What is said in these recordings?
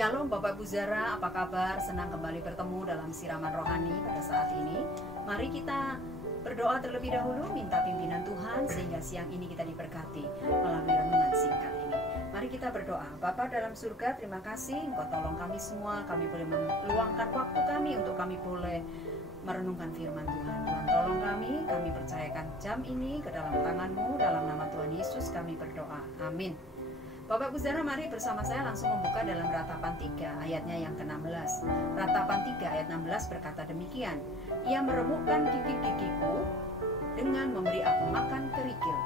Shalom Bapak Ibu Zara, apa kabar? Senang kembali bertemu dalam siraman rohani pada saat ini. Mari kita berdoa terlebih dahulu, minta pimpinan Tuhan sehingga siang ini kita diberkati melalui renungan singkat ini. Mari kita berdoa. Bapa dalam surga, terima kasih Engkau tolong kami semua, kami boleh meluangkan waktu kami untuk kami boleh merenungkan firman Tuhan. Tuhan tolong kami percayakan jam ini ke dalam tangan-Mu, dalam nama Tuhan Yesus kami berdoa. Amin. Bapak Ibu Saudara, mari bersama saya langsung membuka dalam Ratapan 3 ayatnya yang ke-16. Ratapan 3 ayat 16 berkata demikian, Ia meremukkan gigi-gigiku dengan memberi aku makan kerikil.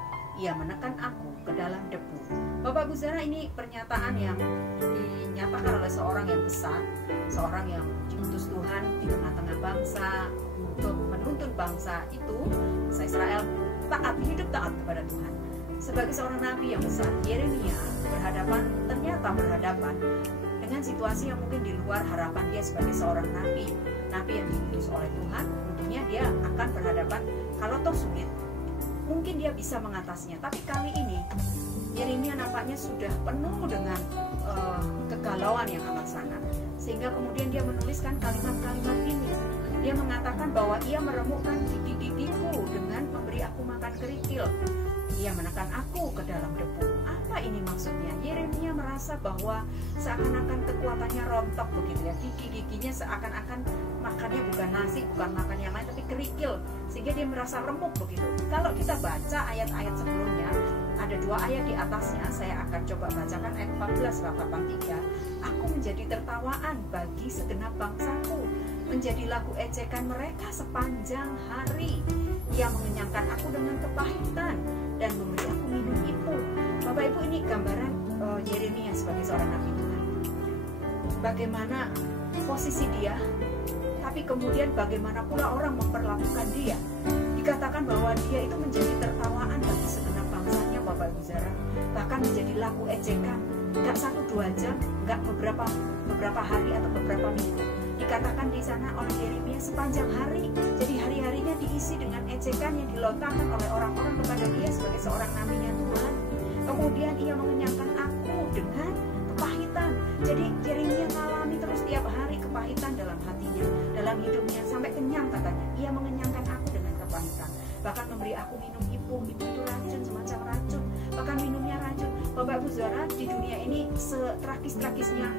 Ia menekan aku ke dalam debu. Bapak Ibu Saudara, ini pernyataan yang dinyatakan oleh seorang yang besar, seorang yang diutus Tuhan di tengah-tengah bangsa untuk menuntun bangsa itu, bangsa Israel, hidup taat kepada Tuhan. Sebagai seorang nabi yang besar, Yeremia ternyata berhadapan dengan situasi yang mungkin di luar harapan dia sebagai seorang nabi yang diutus oleh Tuhan. Tentunya dia akan berhadapan, kalau toh sulit, mungkin dia bisa mengatasinya. Tapi kali ini Yeremia nampaknya sudah penuh dengan kegalauan yang amat sangat, sehingga kemudian dia menuliskan kalimat-kalimat ini. Dia mengatakan bahwa ia meremukkan gigi-gigiku dengan memberi aku makan kerikil. Ia menekan aku ke dalam debu. Apa ini maksudnya? Yeremia merasa bahwa seakan-akan kekuatannya rontok begitu ya. Gigi-giginya seakan-akan makannya bukan nasi, bukan makan yang lain, tapi kerikil. Sehingga dia merasa remuk begitu. Kalau kita baca ayat-ayat sebelumnya, ada 2 ayat di atasnya, saya akan coba bacakan ayat 14 Ratapan 3. Aku menjadi tertawaan bagi segenap bangsaku, menjadi lagu ejekan mereka sepanjang hari. Ia mengenyangkan aku dengan kepahitan dan memberi aku minum ibu. Bapak Ibu, ini gambaran Yeremia sebagai seorang nabi Tuhan. Bagaimana posisi dia, tapi kemudian bagaimana pula orang memperlakukan dia. Dikatakan bahwa dia itu menjadi tertawaan bagi segenap bangsanya, Bapak Ibu Zara. Bahkan menjadi lagu ejekan, nggak 1-2 jam, nggak beberapa hari atau beberapa minggu. Dikatakan di sana oleh Yeremia sepanjang hari. Jadi hari-harinya diisi dengan ejekan yang dilontarkan oleh orang-orang kepada dia sebagai seorang nabinya Tuhan. Kemudian ia mengenyangkan aku dengan kepahitan. Jadi Yeremia mengalami terus tiap hari kepahitan dalam hatinya, dalam hidupnya, sampai kenyang katanya. Ia mengenyangkan aku dengan kepahitan. Bahkan memberi aku minum ipung. Ipung itu racun, semacam racun. Bahkan minumnya racun. Bapak Ibu Saudara, di dunia ini setragis-tragisnya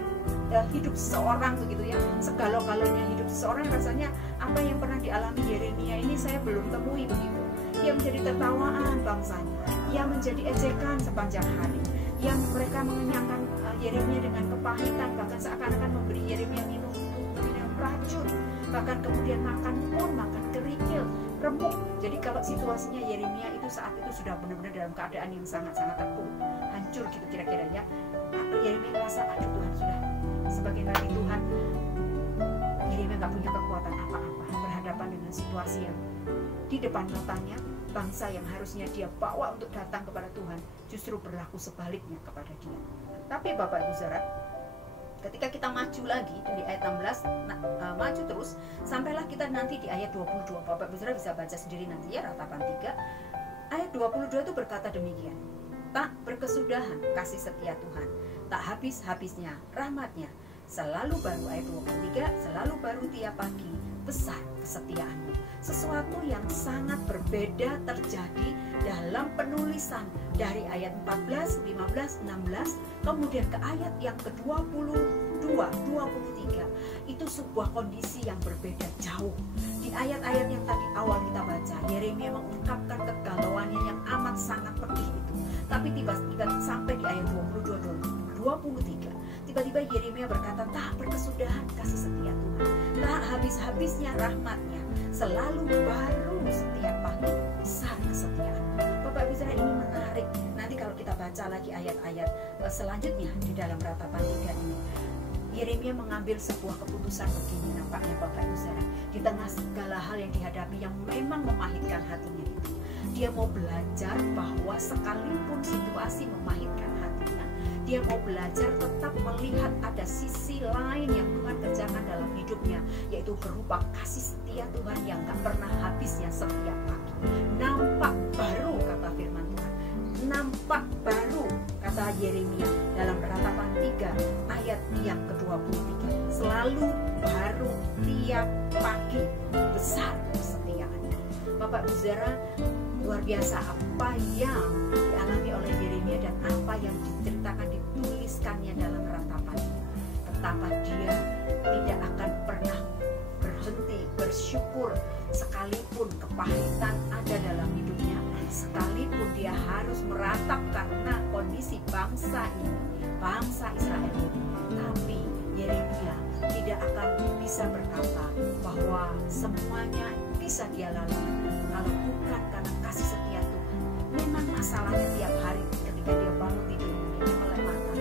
hidup seseorang begitu ya, segalau-galaunya hidup seseorang, rasanya apa yang pernah dialami Yeremia ini saya belum temui begitu. Ia menjadi tertawaan bangsanya, ia menjadi ejekan sepanjang hari, yang mereka mengenyangkan Yeremia dengan kepahitan, bahkan seakan-akan memberi Yeremia minum racun, bahkan kemudian makan kerikil, remuk. Jadi kalau situasinya Yeremia itu saat itu sudah benar-benar dalam keadaan yang sangat-sangat terpuruk, hancur gitu kira-kira ya. Yeremia merasa, aduh Tuhan, sudah sebagai nabi Tuhan, Yeremia gak punya kekuatan apa-apa berhadapan dengan situasi yang di depan matanya. Bangsa yang harusnya dia bawa untuk datang kepada Tuhan justru berlaku sebaliknya kepada dia. Tapi Bapak Ibu Saudara, ketika kita maju lagi dari ayat 16, maju terus sampailah kita nanti di ayat 22. Bapak Ibu Saudara bisa baca sendiri nanti ya, Ratapan 3 ayat 22 itu berkata demikian, tak berkesudahan kasih setia Tuhan, tak habis-habisnya rahmatnya, selalu baru. Ayat 23, selalu baru tiap pagi, besar kesetiaanmu. Sesuatu yang sangat berbeda terjadi dalam penulisan dari ayat 14, 15, 16 kemudian ke ayat yang ke-22, 23. Itu sebuah kondisi yang berbeda jauh. Di ayat-ayat yang tadi awal kita baca, Yeremia mengungkapkan kegalauannya yang amat sangat pedih itu. Tapi tiba-tiba sampai di ayat 22, 23, tiba-tiba Yeremia berkata, tak berkesudahan kasih setia Tuhan, tak habis-habisnya rahmatnya, selalu baru setiap pagi, besar kesetiaan. Bapak Ibu Saudara, ini menarik. Nanti kalau kita baca lagi ayat-ayat selanjutnya di dalam Ratapan 3 ini, Yeremia mengambil sebuah keputusan begini nampaknya Bapak Ibu Saudara. Di tengah segala hal yang dihadapi yang memang memahitkan hatinya itu, dia mau belajar bahwa sekalipun situasi memahitkan hatinya, dia mau belajar tetap melihat ada sisi lain yang Tuhan kerjakan dalam hidupnya, yaitu berupa kasih setia Tuhan yang gak pernah habisnya setiap pagi. Nampak baru, kata firman Tuhan, nampak baru, kata Yeremia dalam Ratapan 3 ayat yang ke-23. Selalu baru tiap pagi, besar kesetiaannya. Bapak Ibu Saudara, luar biasa apa yang dialami oleh Yeremia dan apa yang diceritakan, dituliskannya dalam Ratapan. Betapa dia tidak akan pernah berhenti bersyukur sekalipun kepahitan ada dalam hidupnya, sekalipun dia harus meratap karena kondisi bangsa ini, bangsa Israel ini. Tapi Yeremia tidak akan bisa berkata bahwa semuanya bisa dia lalui kalau bukan karena kasih setia Tuhan. Memang masalahnya tiap hari ketika dia bangun tidur, dia melek mata,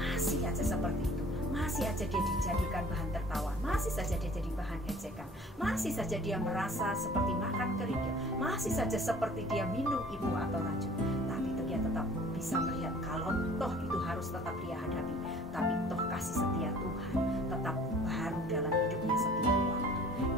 masih aja seperti itu. Masih aja dia dijadikan bahan tertawa, masih saja dia jadi bahan ejekan, masih saja dia merasa seperti makan kerikil, masih saja seperti dia minum ibu atau racun. Tapi dia tetap bisa melihat kalau toh itu harus tetap dia hadapi, tapi toh kasih setia Tuhan tetap baru dalam hidupnya setiap waktu.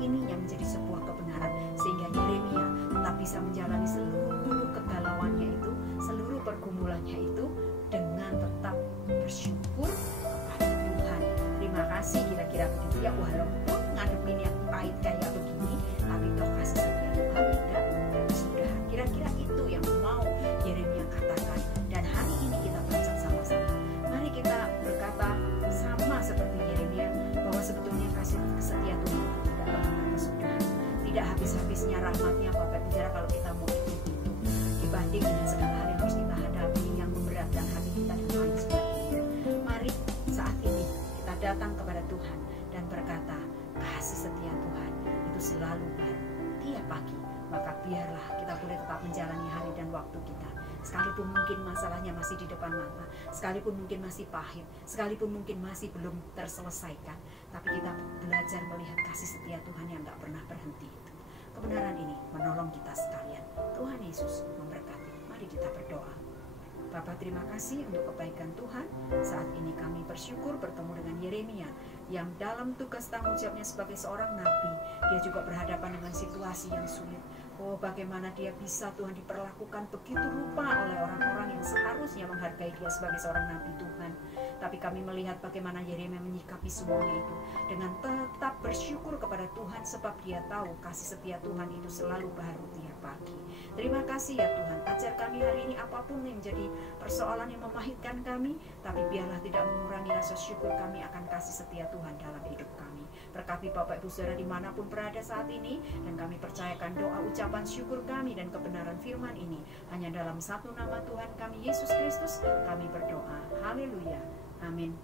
Ini yang menjadi sebuah kebenaran sehingga Yeremia tetap bisa menjalani seluruh kegalauannya itu, seluruh pergumulannya itu dengan tetap bersyukur kepada Tuhan. Terima kasih, kira-kira begitu ya, walaupun ngadepin yang pahit kayak begini, tapi toh kasih setia Tuhan tidak sudah. Kira-kira itu yang mau Yeremia katakan, dan hari ini kita baca sama-sama. Mari kita berkata sama seperti Yeremia bahwa sebetulnya kasih setia Tuhan tidak pernah berkesudahan, tidak habis-habisnya rahmatnya. Bapak bicara kalau kita mau itu dibanding dengan segala hal yang harus kita hadapi yang memberatkan hati kita dan lain sebagainya. Mari saat ini kita datang kepada Tuhan dan berkata, kasih setia Tuhan itu selalu baru tiap pagi. Maka biarlah kita boleh tetap menjalani hari dan waktu kita, sekalipun mungkin masalahnya masih di depan mata, sekalipun mungkin masih pahit, sekalipun mungkin masih belum terselesaikan, tapi kita belajar melihat kasih setia Tuhan yang gak pernah berhenti itu. Kebenaran ini menolong kita sekalian. Tuhan Yesus memberkati. Mari kita berdoa. Bapa, terima kasih untuk kebaikan Tuhan. Saat ini kami bersyukur bertemu dengan Yeremia yang dalam tugas tanggung jawabnya sebagai seorang nabi, dia juga berhadapan dengan situasi yang sulit. Oh, bagaimana dia bisa Tuhan diperlakukan begitu rupa oleh orang-orang yang seharusnya menghargai dia sebagai seorang nabi Tuhan. Tapi kami melihat bagaimana Yeremia menyikapi semuanya itu dengan tetap bersyukur kepada Tuhan, sebab dia tahu kasih setia Tuhan itu selalu baru tiap pagi. Terima kasih ya Tuhan, ajar kami hari ini apapun yang menjadi persoalan yang memahitkan kami, tapi biarlah tidak mengurangi rasa syukur kami akan kasih setia Tuhan dalam hidup kami. Berkati Bapak Ibu Saudara dimanapun berada saat ini, dan kami percayakan doa ucapan syukur kami dan kebenaran firman ini hanya dalam satu nama Tuhan kami Yesus Kristus kami berdoa. Haleluya, amin.